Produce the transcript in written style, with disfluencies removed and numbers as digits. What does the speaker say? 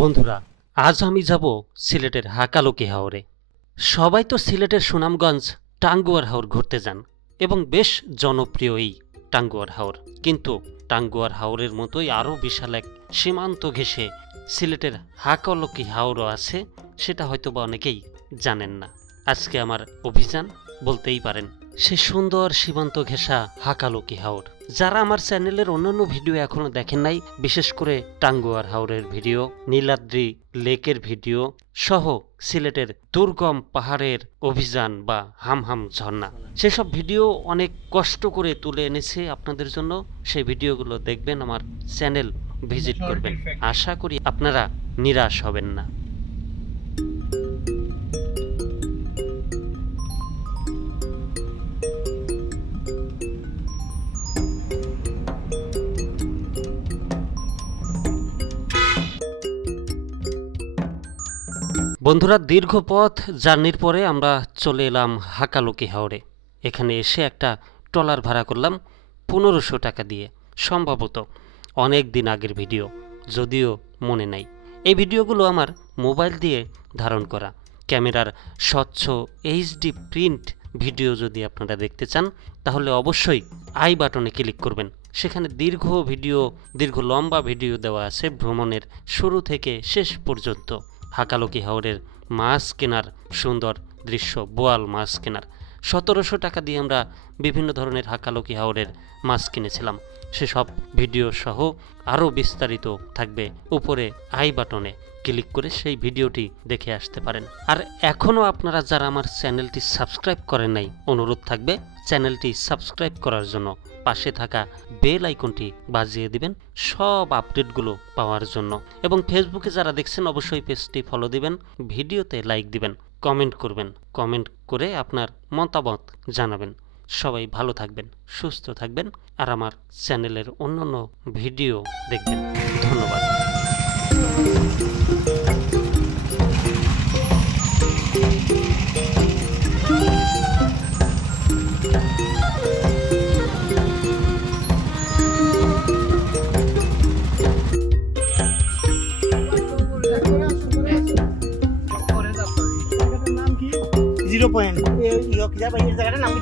বন্ধুরা, আজ আমি যাব সিলেটের হাকালুকি হাওরে। সবাই তো সিলেটের সুনামগঞ্জ টাঙ্গুয়ার হাওর ঘুরতে যান এবং বেশ জনপ্রিয় এই টাঙ্গুয়ার হাওর। কিন্তু টাঙ্গুয়ার হাওরের মতোই আরও বিশাল এক সীমান্ত ঘেঁষে সিলেটের হাকালুকি হাওরও আছে, সেটা হয়তো বা অনেকেই জানেন না। আজকে আমার অভিযান বলতেই পারেন সে সুন্দর সীমান্ত ঘেঁষা হাকালুকি হাওর। যারা আমার চ্যানেলের অন্যান্য ভিডিও এখনো দেখেন নাই, বিশেষ করে টাঙ্গুয়ার হাওরের ভিডিও, নীলাদ্রি লেকের ভিডিও সহ সিলেটের দুর্গম পাহাড়ের অভিযান বা হামহাম ঝর্ণা, সেসব ভিডিও অনেক কষ্ট করে তুলে এনেছে আপনাদের জন্য। সেই ভিডিওগুলো দেখবেন, আমার চ্যানেল ভিজিট করবেন। আশা করি আপনারা নিরাশ হবেন না। বন্ধুরা, দীর্ঘ পথ জার্নির পরে আমরা চলে এলাম হাকালুকি হাওরে। এখানে এসে একটা ট্রলার ভাড়া করলাম 1500 টাকা দিয়ে। সম্ভবত অনেক দিন আগের ভিডিও, যদিও মনে নাই। এই ভিডিওগুলো আমার মোবাইল দিয়ে ধারণ করা। ক্যামেরার স্বচ্ছ এইচডি প্রিন্ট ভিডিও যদি আপনারা দেখতে চান, তাহলে অবশ্যই আই বাটনে ক্লিক করবেন। সেখানে দীর্ঘ লম্বা ভিডিও দেওয়া আছে ভ্রমণের শুরু থেকে শেষ পর্যন্ত। হাকালুকি হাওরের মাছ কেনার সুন্দর দৃশ্য, বোয়াল মাছ কেনার। 1700 টাকা দিয়ে আমরা বিভিন্ন ধরনের হাকালুকি হাওরের মাছ কিনেছিলাম। সেসব ভিডিও সহ আরও বিস্তারিত থাকবে উপরে আই বাটনে ক্লিক করে সেই ভিডিওটি দেখে আসতে পারেন। আর এখনও আপনারা যারা আমার চ্যানেলটি সাবস্ক্রাইব করেন নাই, অনুরোধ থাকবে চ্যানেলটি সাবস্ক্রাইব করার জন্য। পাশে থাকা বেল আইকনটি বাজিয়ে দিবেন সব আপডেটগুলো পাওয়ার জন্য। এবং ফেসবুকে যারা দেখছেন অবশ্যই পেজটি ফলো দিবেন, ভিডিওতে লাইক দিবেন, কমেন্ট করবেন। কমেন্ট করে আপনার মতামত জানাবেন। সবাই ভালো থাকবেন, সুস্থ থাকবেন, আর আমার চ্যানেলের অন্যান্য ভিডিও দেখবেন। ধন্যবাদ। 0 পয়েন্ট এই জায়গাটার নাম কি?